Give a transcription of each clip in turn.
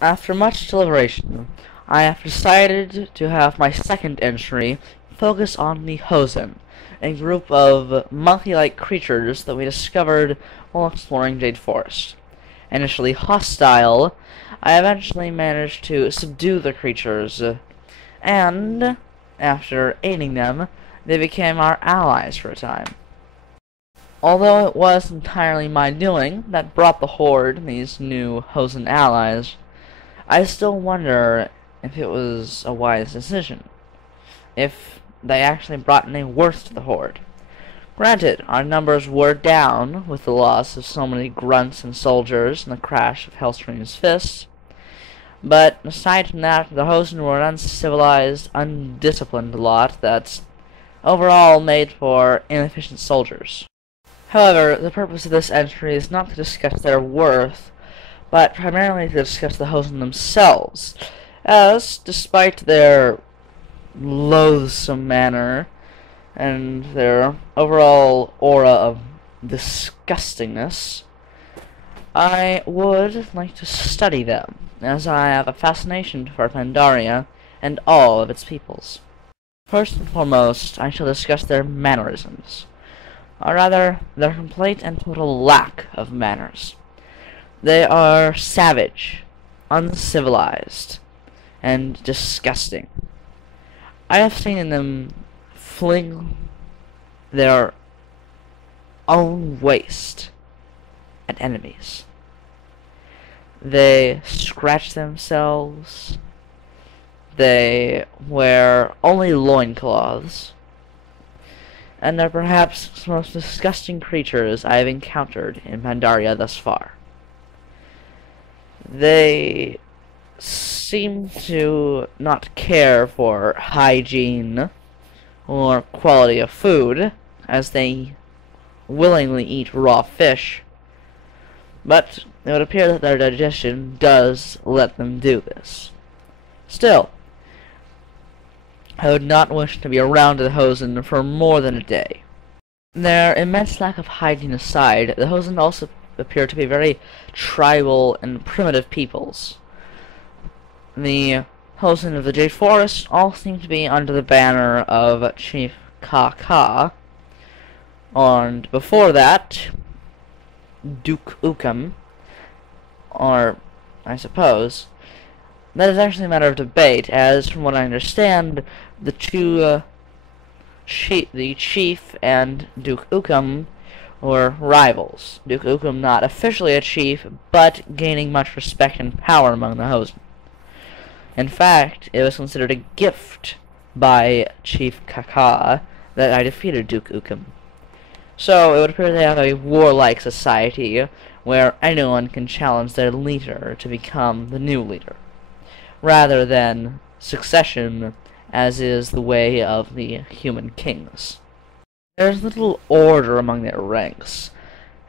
After much deliberation, I have decided to have my second entry focus on the Hozen, a group of monkey-like creatures that we discovered while exploring Jade Forest. Initially hostile, I eventually managed to subdue the creatures, and after aiding them, they became our allies for a time. Although it was entirely my doing that brought the Horde these new Hozen allies, I still wonder if it was a wise decision. If they actually brought any worth to the Horde. Granted, our numbers were down with the loss of so many grunts and soldiers and the crash of Hellstream's Fist, but aside from that, the Hozen were an uncivilized, undisciplined lot that overall made for inefficient soldiers. However, the purpose of this entry is not to discuss their worth, but primarily to discuss the Hozen themselves, as, despite their loathsome manner and their overall aura of disgustingness, I would like to study them, as I have a fascination for Pandaria and all of its peoples. First and foremost, I shall discuss their mannerisms, or rather, their complete and total lack of manners. They are savage, uncivilized, and disgusting. I have seen them fling their own waste at enemies. They scratch themselves. They wear only loincloths. And they're perhaps the most disgusting creatures I have encountered in Pandaria thus far. They seem to not care for hygiene or quality of food, as they willingly eat raw fish, but it would appear that their digestion does let them do this. Still, I would not wish to be around the Hozen for more than a day. Their immense lack of hygiene aside, the Hozen also appear to be very tribal and primitive peoples. The Hozen of the Jade Forest all seem to be under the banner of Chief Ka, and before that, Duke Ukam, or I suppose that is actually a matter of debate, as from what I understand, the chief and Duke Ukam were rivals. Duke Ukam not officially a chief, but gaining much respect and power among the Hozen. In fact, it was considered a gift by Chief Ka that I defeated Duke Ukam. So it would appear they have a warlike society where anyone can challenge their leader to become the new leader, rather than succession, as is the way of the human kings. There is little order among their ranks.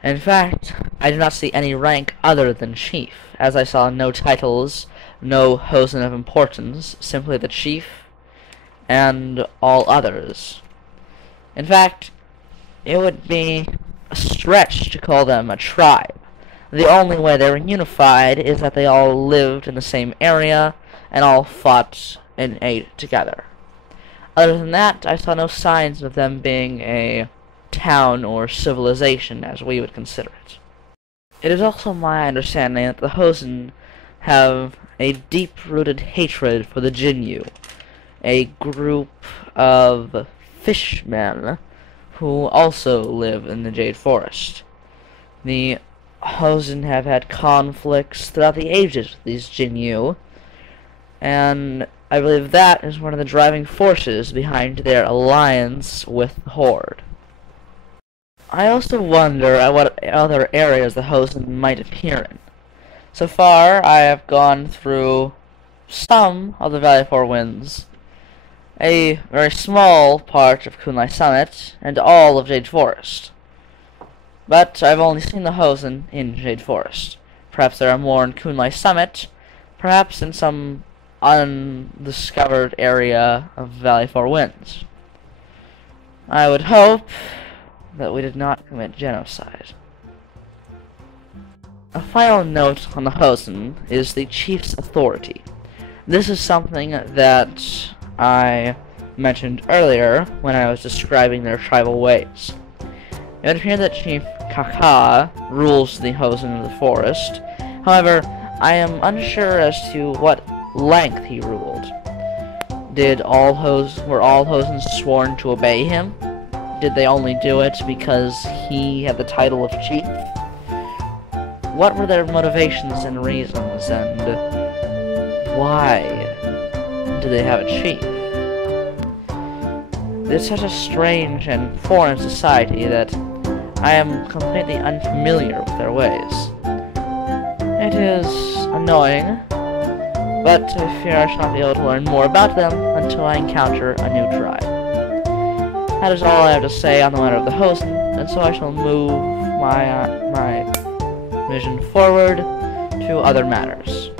In fact, I do not see any rank other than chief, as I saw no titles, no Hozen of importance, simply the chief, and all others. In fact, it would be a stretch to call them a tribe. The only way they were unified is that they all lived in the same area, and all fought and ate together. Other than that, I saw no signs of them being a town or civilization as we would consider it. It is also my understanding that the Hozen have a deep-rooted hatred for the Jinyu, a group of fishmen who also live in the Jade Forest. The Hozen have had conflicts throughout the ages with these Jinyu, and I believe that is one of the driving forces behind their alliance with the Horde. I also wonder at what other areas the Hozen might appear in. So far, I have gone through some of the Valley Four Winds, a very small part of Kunlai Summit, and all of Jade Forest. But I've only seen the Hozen in Jade Forest. Perhaps there are more in Kunlai Summit, perhaps in some undiscovered area of Valley Four Winds. I would hope that we did not commit genocide. A final note on the Hozen is the chief's authority. This is something that I mentioned earlier when I was describing their tribal ways. It would appear that Chief Kaka rules the Hozen of the forest. However, I am unsure as to what length he ruled. Were all Hozens sworn to obey him? Did they only do it because he had the title of chief? What were their motivations and reasons, and why do they have a chief? It's such a strange and foreign society that I am completely unfamiliar with their ways. It is annoying, but I fear I shall not be able to learn more about them until I encounter a new tribe. That is all I have to say on the matter of the Hozen, and so I shall move my vision forward to other matters.